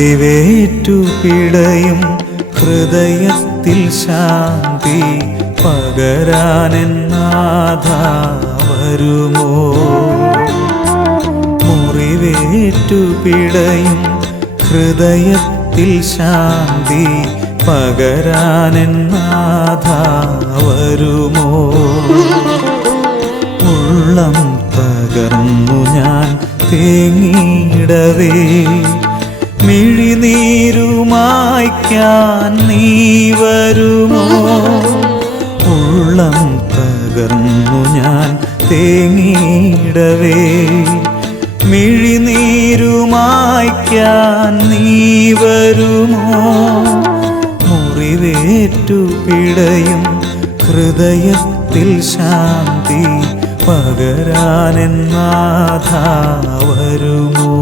മുറിവേറ്റു പിടയും ഹൃദയത്തിൽ ശാന്തി പകരാനെന്നാഥ വരുമോ? മുറിവേറ്റു പിടയും ഹൃദയത്തിൽ ശാന്തി പകരാനെന്നാഥ വരുമോ? ഉള്ളം തകർന്നു ഞാൻ തേങ്ങിയിടവേ മിഴിനീരുമായ്ക്കാൻ നീ വരുമോ? ഉള്ളം തകർന്നു ഞാൻ തേങ്ങിയിടവേ മിഴിനീരുമായ്ക്കാൻ നീ വരുമോ? മുറിവേറ്റു പിടയും ഹൃദയത്തിൽ ശാന്തി പകരാനെന്നാഥ വരുമോ?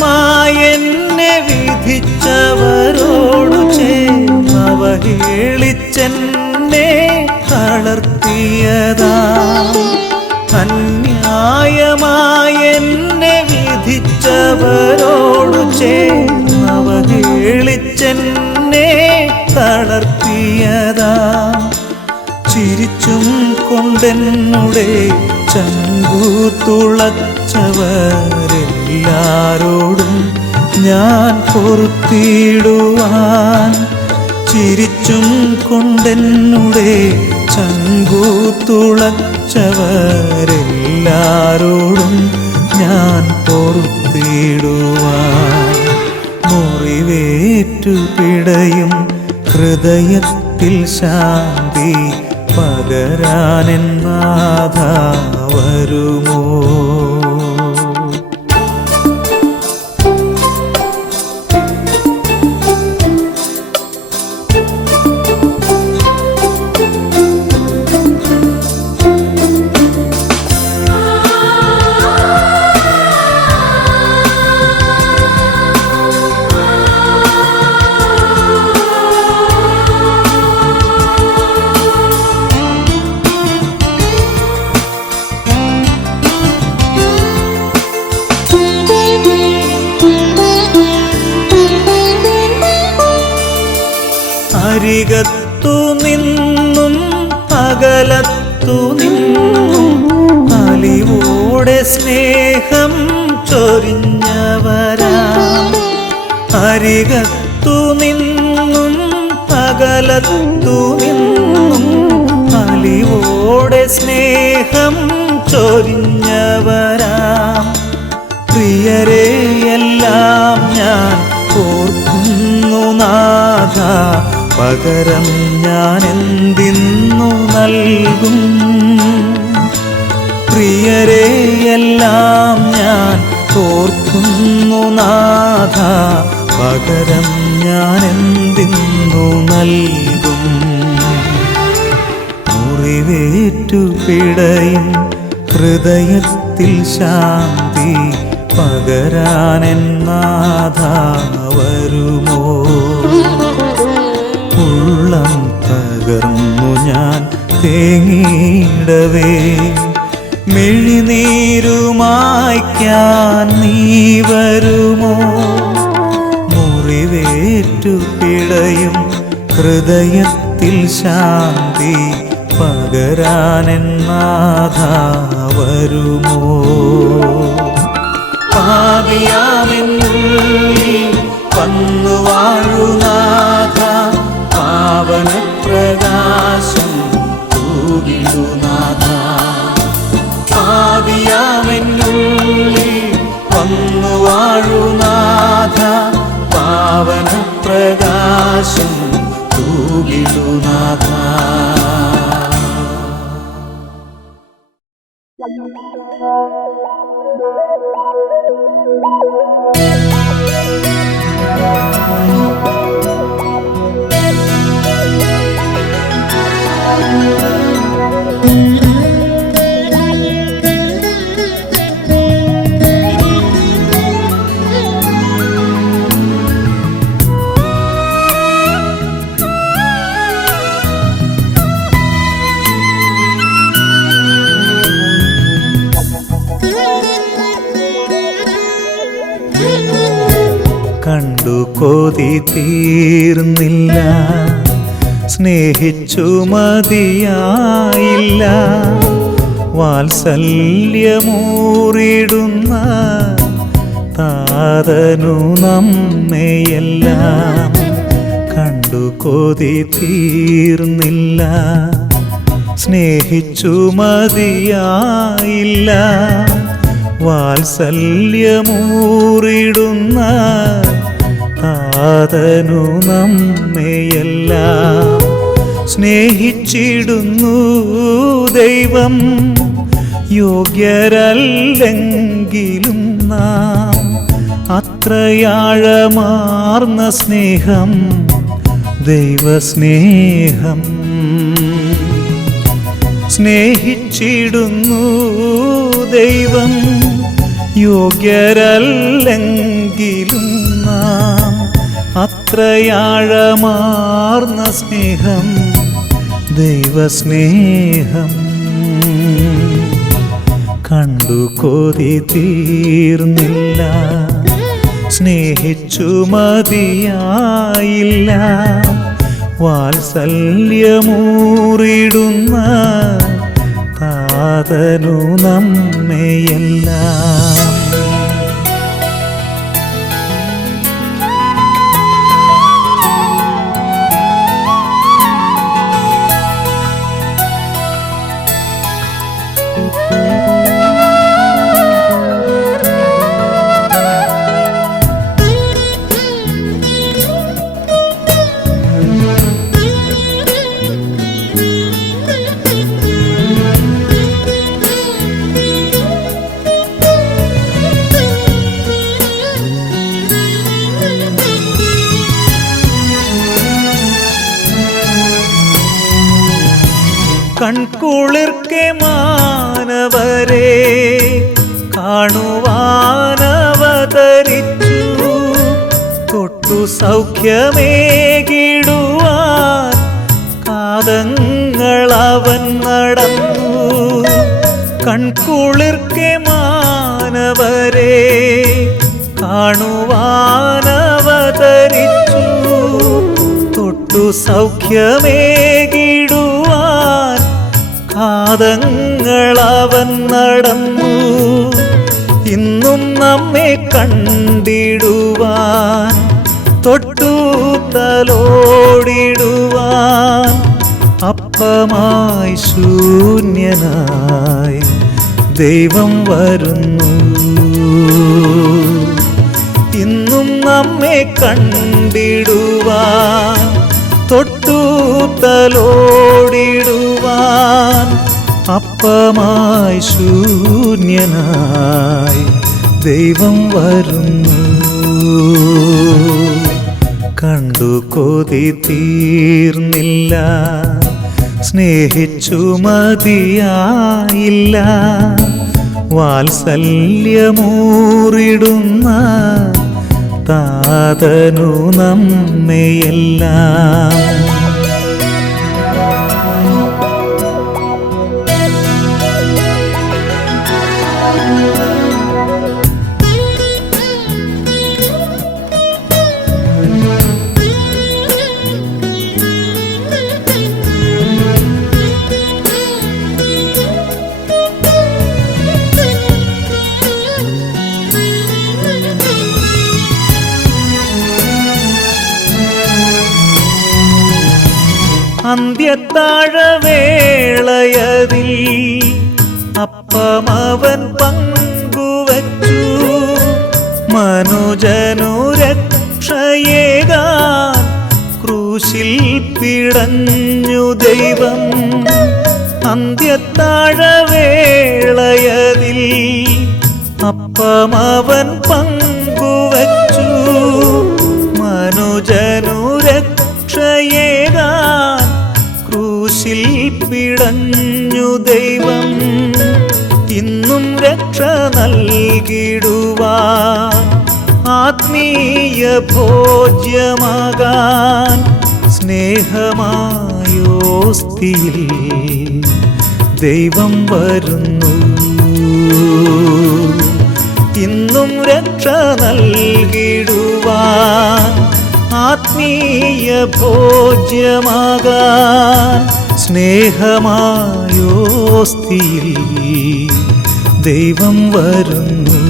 അന്യായമായെന്നെ വിധിച്ചവരോടു ചേർന്നവഹേളിച്ചെന്നെ തളർത്തിയതാ. അന്യായമായെന്നെ വിധിച്ചവരോടു ചേർന്നവഹേളിച്ചെന്നെ തളർത്തിയതാ. ചിരിച്ചും കൊണ്ടെന്നുടെ ചങ്കു തുളച്ചവരെല്ലാരോടും ഞാൻ പൊറുത്തിടുവാൻ. ചിരിച്ചും കൊണ്ടെന്നുടെ ചങ്കു തുളച്ചവരെല്ലാരോടും ഞാൻ പൊറുത്തിടുവാൻ. മുറിവേറ്റു പിടയും ഹൃദയത്തിൽ ശാന്തി പകരാനെന്നാഥ വരുമോ? അരികത്തു നിന്നും അകലത്തു നിന്നും അലിവോടെ സ്നേഹം ചൊരിഞ്ഞവരാ. അരികത്തു നിന്നും അകലത്തു നിന്നും അലിവോടെ സ്നേഹം ചൊരിഞ്ഞവരാ. പ്രിയരെയെല്ലാം ഞാൻ ഓർക്കുന്നു നാഥ, പകരം ഞാൻ എന്തിന്നു നൽകും? പ്രിയരെയെല്ലാം ഞാൻ ഓർക്കുന്നു നാഥ, പകരം ഞാൻ എന്തിന്നു നൽകും? മുറിവേറ്റു പിടയും ഹൃദയത്തിൽ ശാന്തി പകരാനെന്നാഥ വരുമോ? ഉള്ളം തകർന്നു ഞാൻ തേങ്ങിയിടവേ മിഴിനീരുമായ്ക്കാൻ നീ വരുമോ? മുറിവേറ്റു പിടയും ഹൃദയത്തിൽ ശാന്തി പകരാനെന്നാഥ വരുമോ? പാപിയാമെന്നുള്ളിൽ വന്നു വാഴുനാഥ, പാവനപ്രകാശം തൂകിടുനാഥ. പാപിയാമെന്നുള്ളിൽ വന്നു വാഴുനാഥ, പാവനപ്രകാശം തൂകിടുനാഥ. കണ്ടു കൊതി തീർന്നില്ല, സ്നേഹിച്ചു മതിയായില്ല, വാത്സല്യമൂറിടുന്ന താതനു നമ്മെയെല്ലാം. കണ്ടു കൊതി തീർന്നില്ല, സ്നേഹിച്ചു മതിയായില്ല, വാത്സല്യമൂറിടുന്ന താതനു നമ്മെയെല്ലാം. സ്നേഹിച്ചിടുന്നു ദൈവം, യോഗ്യരല്ലെങ്കിലും നാം. അത്രയാഴമാർന്ന സ്നേഹം ദൈവസ്നേഹം. സ്നേഹിച്ചിടുന്നു ദൈവം, യോഗ്യരല്ലെങ്കിലും നാം. അത്രയാഴമാർന്ന സ്നേഹം ദൈവസ്നേഹം. കണ്ടു കൊതി തീർന്നില്ല, സ്നേഹിച്ചു മതിയായില്ല, വാത്സല്യമൂറിടുന്ന താതനു നമ്മെയെല്ലാം. കൺകുളിർക്കെ മാനവരെ കാണുവാനവതരിച്ചു, തൊട്ടു സൗഖ്യമേകിടുവാൻ കാതങ്ങളവൻ നടന്നു. കൺകുളിർക്കെ മാനവരെ കാണുവാനവതരിച്ചു, തൊട്ടു സൗഖ്യമേകിടുവാൻ കാതങ്ങളവൻ നടന്നു. ഇന്നും നമ്മെ കണ്ടിടുവാൻ, തൊട്ടു തലോടിടുവാൻ, അപ്പമായി ശൂന്യനായി ദൈവം വരുന്നു. ഇന്നും നമ്മെ കണ്ടിടുവാൻ, തൊട്ടു തലോടിടുവാൻ, അപ്പമായി ശൂന്യനായി ദൈവം വരുന്നു. കണ്ടു കൊതി തീർന്നില്ല, സ്നേഹിച്ചു മതിയായില്ല, വാത്സല്യമൂറിടുന്ന താതനു നമ്മെയെല്ലാം. അന്ത്യത്താഴവേളയതിൽ അപ്പമവൻ പങ്കുവച്ചു, മനുജനു രക്ഷയേകാൻ ക്രൂശിൽ പിടഞ്ഞു ദൈവം. അന്ത്യത്താഴവേളയതിൽ അപ്പമവൻ പങ്കുവച്ചു മനുജനു രക്ഷയേകാൻ ക്രൂശിൽ പിടഞ്ഞു ദൈവം ഇന്നും രക്ഷ നൽകിടുവാൻ ആത്മീയ ഭോജ്യമാകാൻ സ്നേഹമായോസ്തിയിൽ ദൈവം വരുന്നു ഇന്നും രക്ഷ നൽകിടുവാൻ ആത്മീയ ഭോജ്യമാകാൻ സ്നേഹമായോസ്തിയിൽ ദൈവം വരുന്നു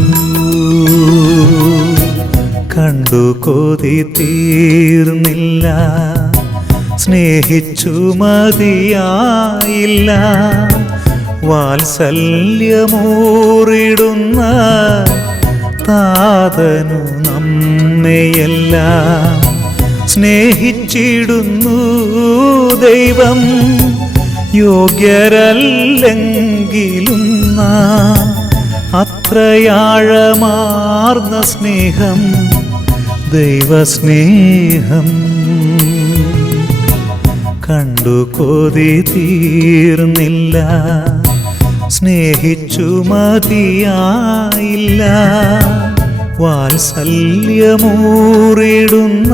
കണ്ടു കൊതി തീർന്നില്ല സ്നേഹിച്ചു മതിയായില്ല വാത്സല്യമൂറിടുന്ന താതനു നമ്മയെല്ലാം സ്നേഹിച്ചിടുന്നു ദൈവം യോഗ്യരല്ലെങ്കിലും നാം അത്രയാഴമാർന്ന സ്നേഹം ദൈവസ്നേഹം കണ്ടു കൊതി തീർന്നില്ല സ്നേഹിച്ചു മതിയായില്ല വാത്സല്യമൂറിടുന്ന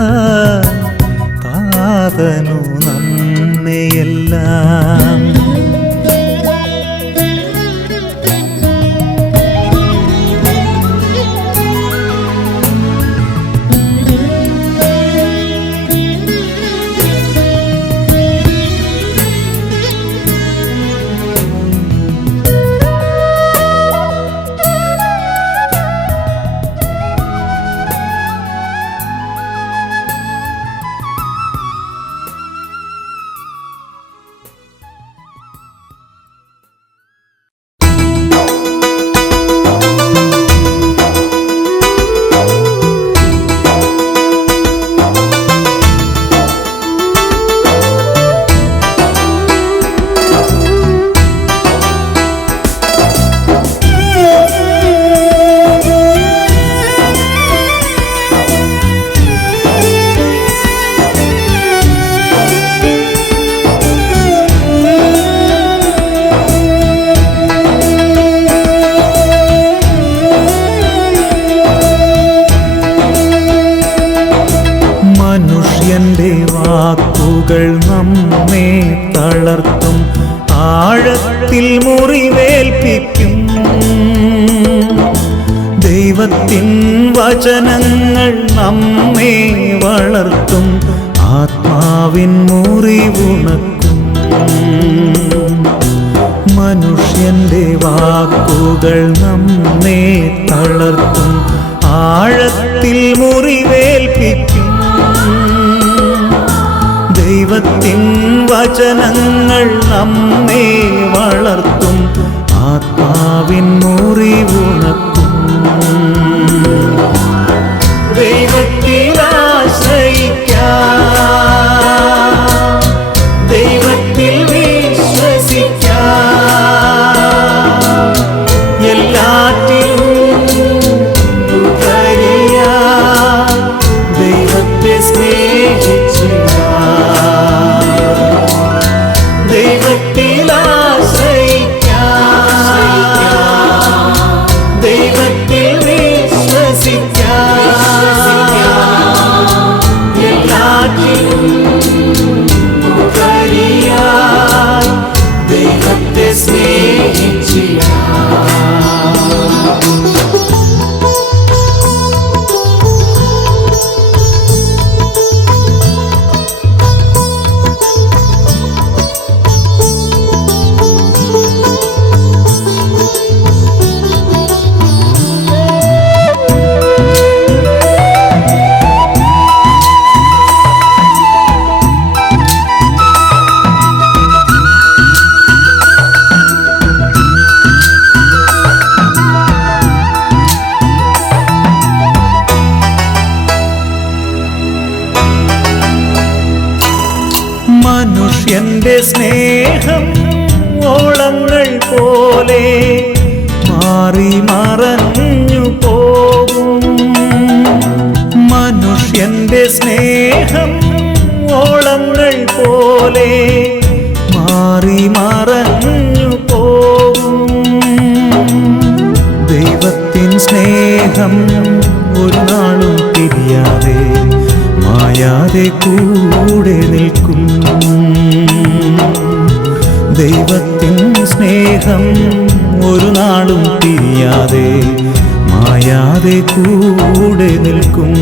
താതനു നമ്മയെല്ലാം മനുഷ്യന്റെ വാക്കുകൾ നമ്മെ തളർത്തും ആഴത്തിൽ മുറിവേൽപ്പിക്കും ദൈവത്തിൻ വചനങ്ങൾ നമ്മെ വളർത്തും ആത്മാവിൻ മുറിവുണക്കും മനുഷ്യന്റെ വാക്കുകൾ നമ്മെ തളർത്തും ആഴത്തിൽ മുറിവേൽപ്പിക്കും ദൈവത്തിൻ വചനങ്ങൾ നമ്മെ വളർത്തും ആത്മാവിൻ മുറിവുണക്കും ദൈവത്തിൽ ആശ്രയിക്കാം ദൈവത്തിൽ വിശ്വസിക്കാം എല്ലാറ്റിലും ഉപരിയായി ദൈവത്തെ ദൈവത്തിൽ ആശ്രയിക്കാം ദൈവത്തിൽ വിശ്വസിക്കാം എല്ലാറ്റിലും ഉപരിയായി ദൈവത്തെ സ്നേഹിച്ചിടാം മനുഷ്യന്റെ സ്നേഹം ഓളങ്ങൾ പോലെ മാറി മറഞ്ഞു സ്നേഹം ഓളങ്ങൾ പോലെ മാറി മറഞ്ഞു പോകും. ദൈവത്തിൻ സ്നേഹം ഒരു നാളും പിരിയാതെ മായാതെ കൂടെ നിൽക്കും. ദൈവത്തിൻ സ്നേഹം ഒരു നാളും പിരിയാതെ മായാതെ കൂടെ നിൽക്കും.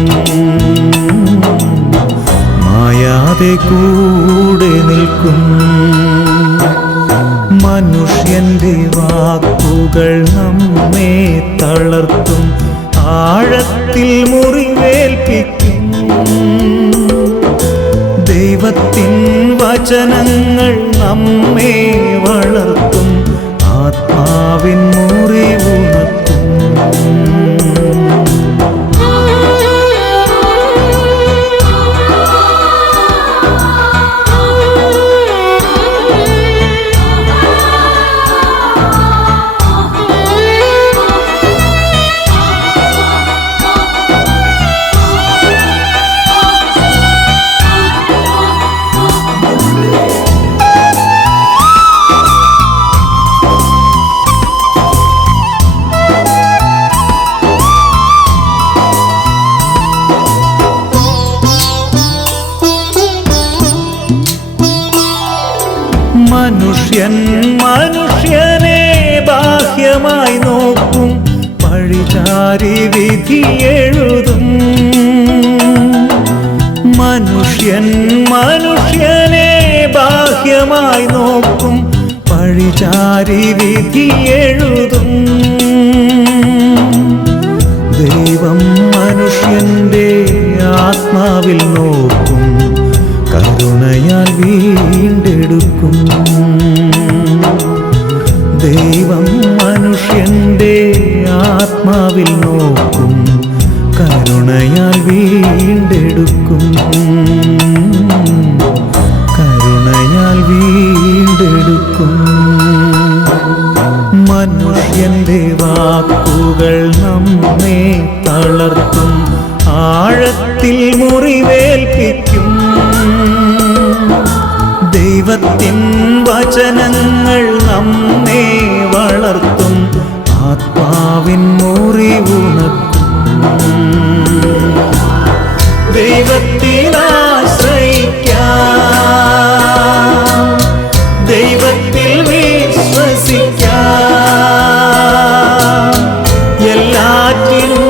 മായാതെ കൂടെ നിൽക്കും. മനുഷ്യന്റെ വാക്കുകൾ നമ്മെ തളർത്തും, ആഴത്തിൽ മുറിവേൽപ്പിക്കും. ദൈവത്തിൻ വചനങ്ങൾ നമ്മെ വളർത്തും, ആത്മാവിൻ മുറിവുണർത്തും. മനുഷ്യൻ മനുഷ്യനെ ബാഹ്യമായി നോക്കും, പഴിചാരി വിധി എഴുതും. മനുഷ്യൻ മനുഷ്യനെ ബാഹ്യമായി നോക്കും, പഴിചാരി വിധി എഴുതും. ദൈവം മനുഷ്യന്റെ ആത്മാവിൽ നോക്കും, കരുണയാൽ വീണ്ടെടുക്കും. ദൈവം മനുഷ്യന്റെ ആത്മാവിൽ നോക്കും, കരുണയാൽ വീണ്ടെടുക്കും. കരുണയാൽ വീണ്ടെടുക്കും. മനുഷ്യന്റെ വാക്കുകൾ നമ്മെ തളർത്തും, ആഴത്തിൽ മുറിവേൽപ്പിക്കും. ദൈവത്തിൻ വചനങ്ങൾ നമ്മെ വളർത്തും, ആത്മാവിൻ മുറിവുണർത്തും. ദൈവത്തിൽ ആശ്രയിക്കാം, ദൈവത്തിൽ വിശ്വസിക്കാം. എല്ലാറ്റിനും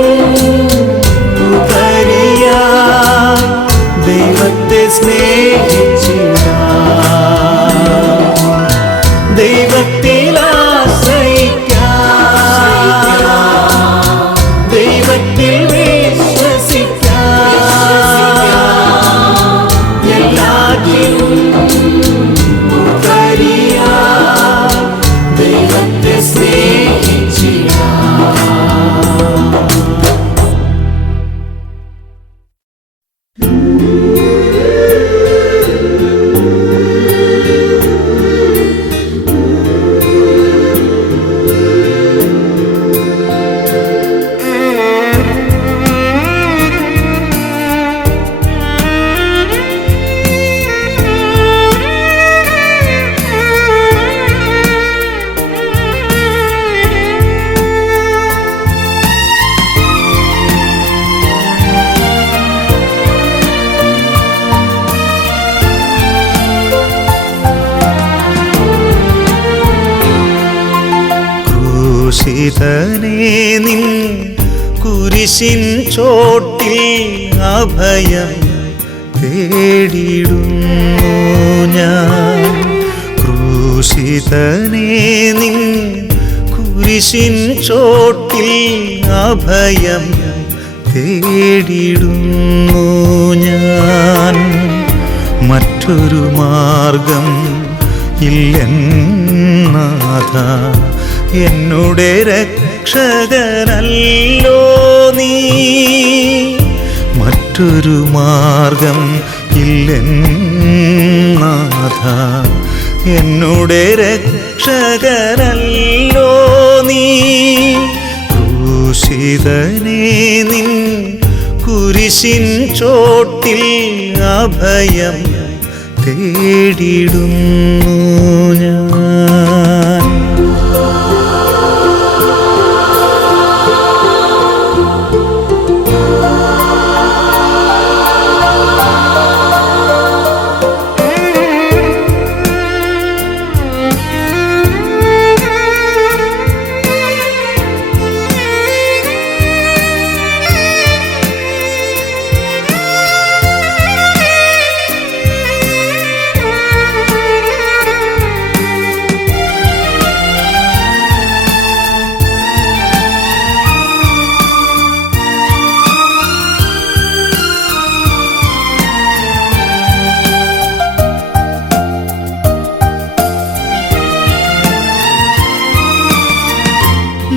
ഉപരിയായി ദൈവത്തെ സ്നേഹിച്ചിടാം. ദൈവത്തിൽ ആശ്രയിക്കാം, ദൈവത്തിൽ വിശ്വസിക്കാം. എല്ലാറ്റിനും ഉപരിയായി ദൈവത്തെ സ്നേഹിച്ചിടാം. ക്രൂശിതനേ നിൻ കുരിശിൻ ചോട്ടിൽ അഭയം തേടിടുന്നു ഞാൻ. ക്രൂശിതനേ നിൻ കുരിശിൻ ചോട്ടിൽ അഭയം തേടിടുന്നു ഞാൻ. മറ്റൊരു മാർഗം ഇല്ലെന്നാഥ, എന്നുടെ രക്ഷകനല്ലോ നീ. മറ്റൊരു മാർഗം ഇല്ലെന്നാഥ, എന്നുടെ രക്ഷകനല്ലോ നീ. ക്രൂശിതനേ നിൻ കുരിശിൻ ചോട്ടിൽ അഭയം തേടിടുന്നു ഞാൻ.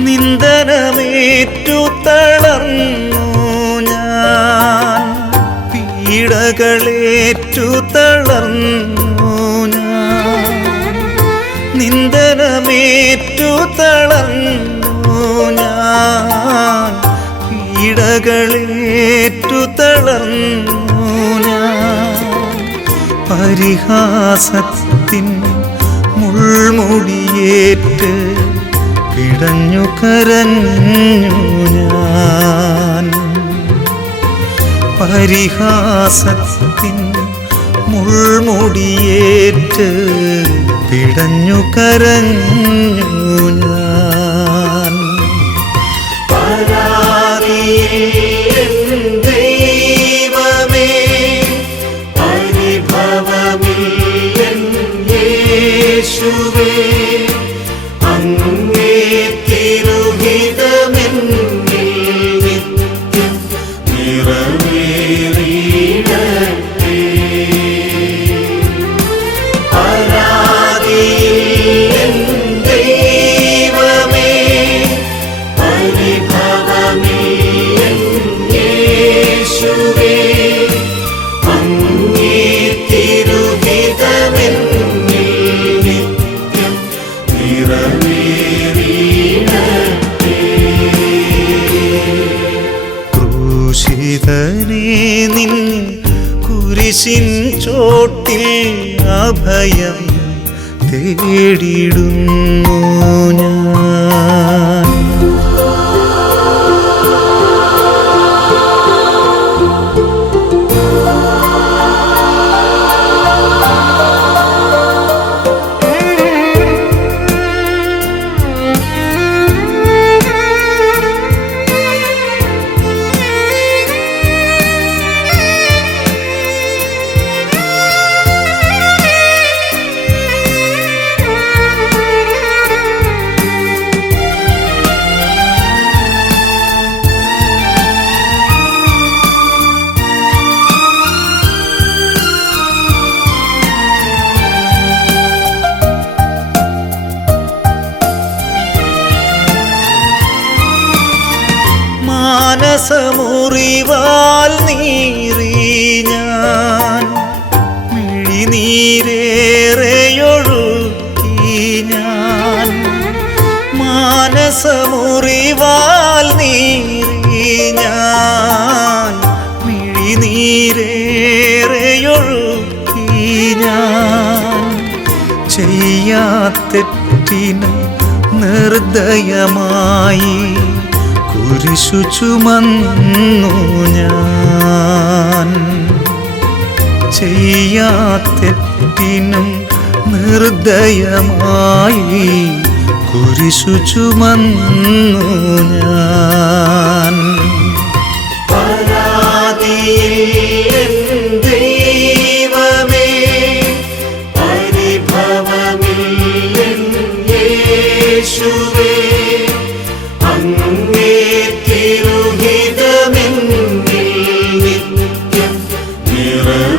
നിന്ദനമേറ്റു തളർന്നു ഞാൻ, പീഡകളേറ്റു തളർന്നു ഞാൻ. നിന്ദനമേറ്റു തളർന്നു ഞാൻ, പീഡകളേറ്റു തളർന്നു ഞാൻ. പരിഹാസത്തിൻ മുൾമുടിയേറ്റ് പിടഞ്ഞു കരഞ്ഞു ഞാൻ. പരിഹാസത്തിൻ മുൾമുടിയേറ്റ് പിടഞ്ഞു കരഞ്ഞു ഞാൻ. പരാതിയിൽ ദൈവമേ, പരിഭവമിൽ യേശുവേ, അങ്ങേ തിരുഹിതമെന്നിൽ നിത്യം നിറവേറിയിടട്ടെ. പരാതിയിൽ ദൈവമേ, പരിഭവമിൽ യേശുവേ, അങ്ങേ തിരുഹിതമെന്നിൽ നിത്യം നിറവേറിയിടട്ടെ. ക്രൂശിതനേ, നിൻ കുരിശിൻ ചോട്ടിൽ അഭയം തേടിടുന്നു ഞാൻ. മാനസമുറിവാൽ നീറി ഞാൻ, മിഴിനീരേറെയൊഴുക്കി ഞാൻ. മാനസമുറിവാൽ നീറി ഞാൻ, മിഴിനീരേറെയൊഴുക്കി ഞാൻ. ചെയ്യാത്തെറ്റിന് നിർദ്ദയമായി കുരിശു ചുമന്നു ഞാൻ. ചെയ്യാത്തെറ്റിനും നിർദ്ദയമായി കുരിശു ചുമന്നു ഞാൻ. പരാതിയിൽ ദൈവമേ, പരിഭവമിൽ യേശുവേ, അങ്ങേ തിരുഹിതമെന്നിൽ നിത്യം നിറവേറിയിടട്ടെ.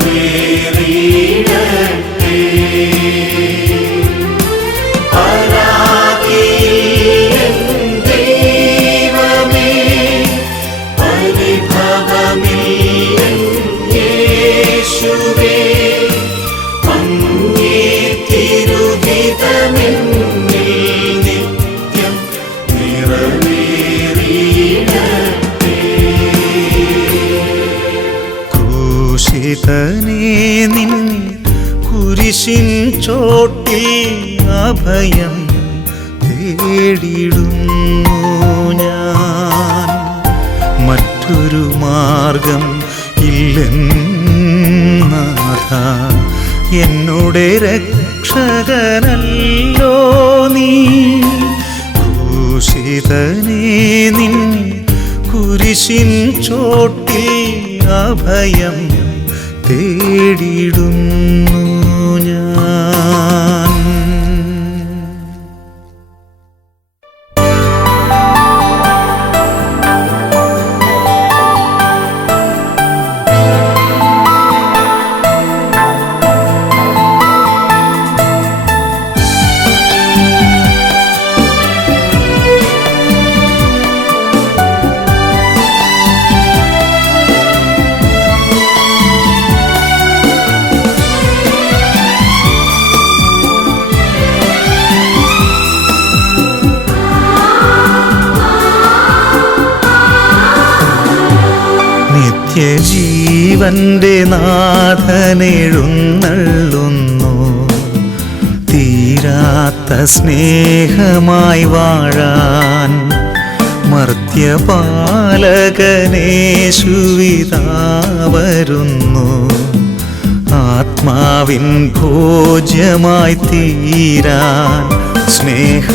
പരാതിയിൽ ക്രൂശിതനേ നിൻ കുരിശിൻ ചോട്ടിൽ അഭയം തേടിടുന്നു ഞാൻ. മറ്റൊരു മാർഗം ഇല്ലെന്നാഥ, എന്നോടെ രക്ഷകനല്ലോ നീ. ക്രൂശിതനേ നിൻ കുരിശിൻ ചോട്ടിൽ അഭയം തേടിടുന്നു ഞാൻ. നിത്യജീവന്റെ നാഥനെഴുന്നള്ളുന്നു, തീരാത്ത സ്നേഹമായി വാഴാൻ. മർത്യപാലകനേശുവിതാ വരുന്നു, ആത്മാവിൻ ഭോജ്യമായി തീരാൻ. സ്നേഹകൂദാശയാം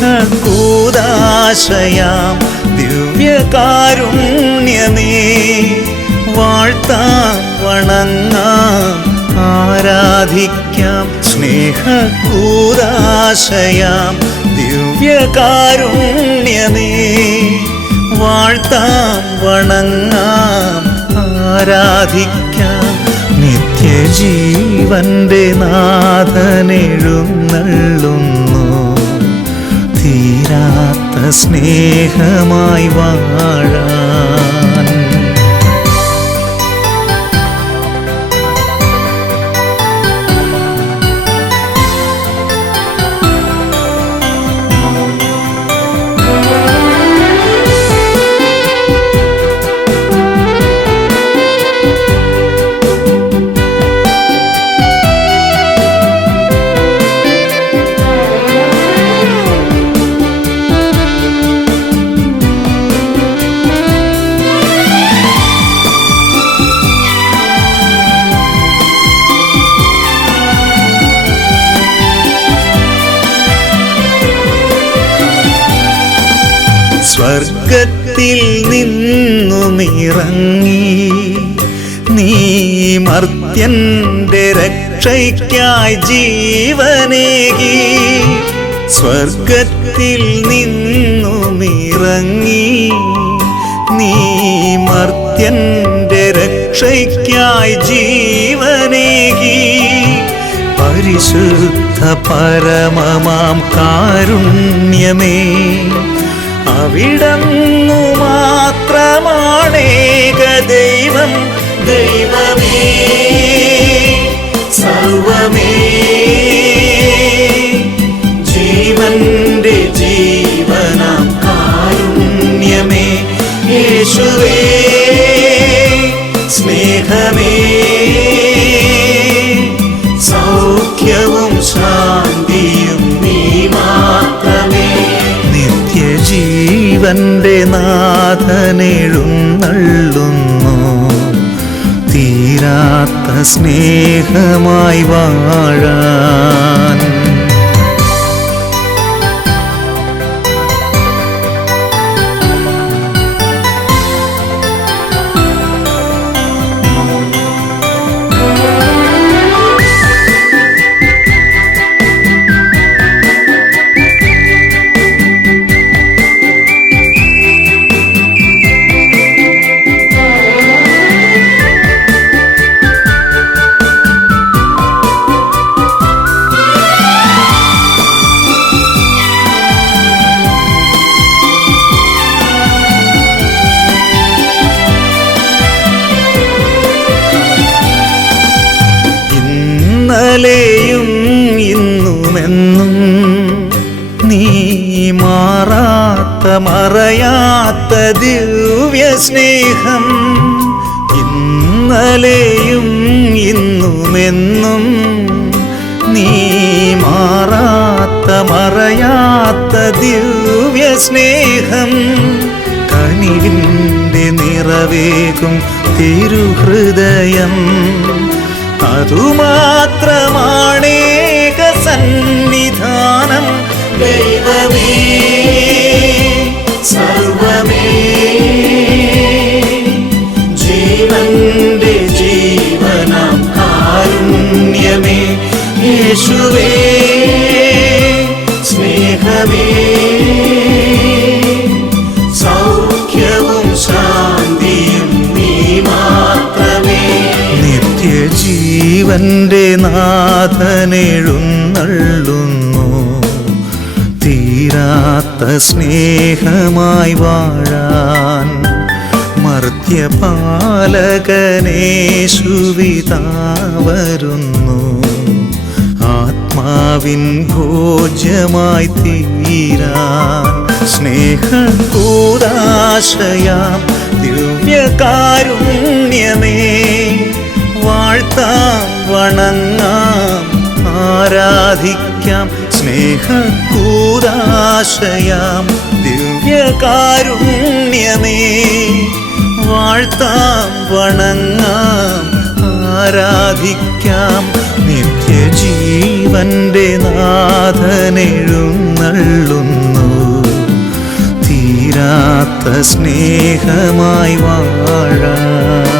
ദിവ്യകാരുണ്യമേ, വാഴ്ത്താം വണങ്ങാം ആരാധിക്കാം. സ്നേഹകൂദാശയാം ദിവ്യകാരുണ്യമേ, വാഴ്ത്താം വണങ്ങാം ആരാധിക്കാം. നിത്യജീവന്റെ നാഥനെഴുന്നള്ളുന്നു, തീരാത്ത സ്നേഹമായി വാഴാൻ. സ്വർഗത്തിൽ നിന്നുമിറങ്ങി നീ മർത്യന്റെ രക്ഷയ്ക്കായി ജീവനേകി. സ്വർഗത്തിൽ നിന്നുമിറങ്ങി നീ മർത്യന്റെ രക്ഷയ്ക്കായി ജീവനേകി. പരിശുദ്ധ പരമമാം കാരുണ്യമേ, അവിടന്നു മാത്രമാണേക ദൈവം. ദൈവമേ സർവമേ, ജീവന്റെ ജീവനാം കാരുണ്യമേ, യേശുവേ സ്നേഹമേ, സൗഖ്യവും ശാന്തിയും നീ മാത്രമേ. നിത്യജീവന്റെ നാഥനെഴുന്നള്ളുന്നു, തീരാത്ത സ്നേഹമായി വാഴാൻ. ഇന്നലെയും ഇന്നുമെന്നും നീ മാറാത്ത മറയാത്ത ദിവ്യ സ്നേഹം. ഇന്നലെയും ഇന്നുമെന്നും നീ മാറാത്ത മറയാത്ത ദിവ്യ സ്നേഹം, കനിവിൻ്റെ നിറവേകും തിരുഹൃദയം, അതുമാത്രമാണേക സന്നിധാനം. ദൈവമേ സർവമേ, ജീവന്റെ ജീവനാം കാരുണ്യമേ, യേശുവേ സ്നേഹമേ, സൗഖ്യവും ശാന്തിയും നീ മാത്രമേ. നിത്യജീവന്റെ നാഥനെഴുന്നള്ളുന്നു, തീരാത്ത സ്നേഹമായി വാഴാൻ. മർത്യപാലകനേശുവിതാ വരുന്നു, ആത്മാവിൻ ഭോജ്യമായി തീരാൻ. സ്നേഹകൂദാശയാം ദിവ്യകാരുണ്യമേ, വാഴ്ത്താം വണങ്ങാം ആരാധിക്കാം. സ്നേഹകൂദാശയാം ദിവ്യകാരുണ്യമേ, വാഴ്ത്താം വണങ്ങാം ആരാധിക്കാം. നിത്യജീവന്റെ നാഥനെഴുന്നള്ളുന്നു, തീരാത്ത സ്നേഹമായി വാഴാൻ.